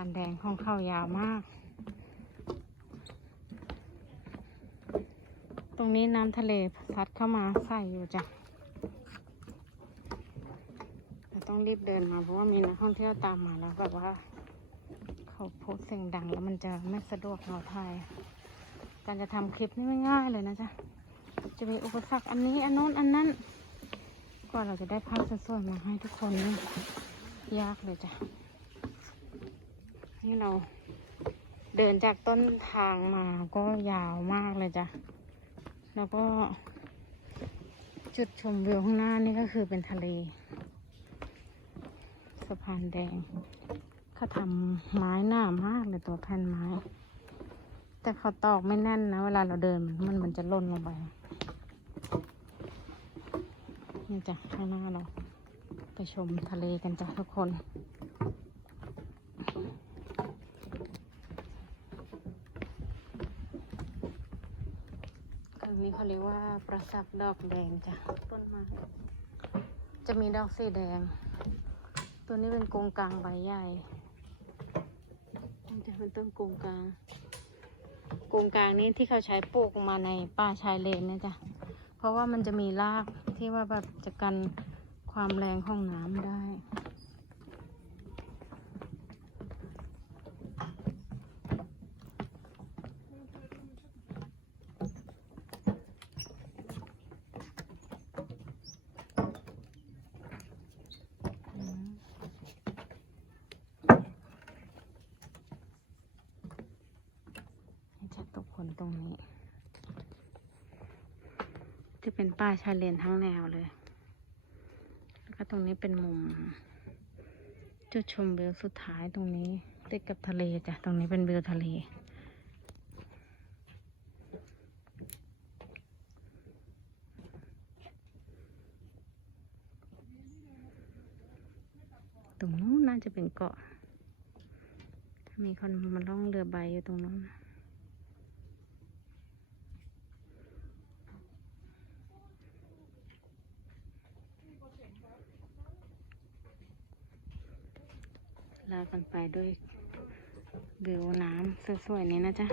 านแดงของเขายาวมาก ตรงนี้น้ำทะเลพัดเข้ามาใส่อยู่จ้ะแต่ต้องรีบเดินมาเพราะว่ามีนักท่องเที่ยวตามมาแล้วแบบว่า เขาโพสเสียงดังแล้วมันจะไม่สะดวกเราถ่ายการจะทำคลิปนี่ไม่ง่ายเลยนะจ๊ะ จะมีอุปสรรคอันนี้อันโน้นอันนั้นกว่าเราจะได้ภาพสวยๆมาให้ทุกคนนี่ยากเลยจ้ะ นี่เราเดินจากต้นทางมาก็ยาวมากเลยจ้ะ แล้วก็ จุดชมวิวข้างหน้านี่ก็คือเป็นทะเล สะพานแดงเขาทำไม้หน้ามากเลยตัวแผ่นไม้ แต่เขาตอกไม่แน่นนะ เวลาเราเดินมันมันจะล่นลงไป นี่จ้ะข้างหน้าเรา ไปชมทะเลกันจ้ะทุกคน อันนี้เขาเรียกว่าประสักดอกแดงจ้ะต้นไม้จะมีดอกสีแดง ตัวนี้เป็นกงกลางใบใหญ่นี่จะเป็นต้นกงกลางกงกลางนี้ที่เขาใช้ปลูกมาในป่าชายเลนนะจ๊ะเพราะว่ามันจะมีรากที่ว่าแบบจะกันความแรงของน้ำได้ อืม จัดทุกคนตรงนี้ที่เป็นป้ายชายเลนทั้งแนวเลย แล้วก็ตรงนี้เป็นมุม จุดชมวิวสุดท้ายตรงนี้ ติดกับทะเลจ้ะ ตรงนี้เป็นวิวทะเลตรงนู้นน่าจะเป็นเกาะถ้ามีคนมาล่องเรือใบอยู่ตรงนู้น ลากันไปด้วยวิวน้ำสวยๆนี้นะจ๊ะ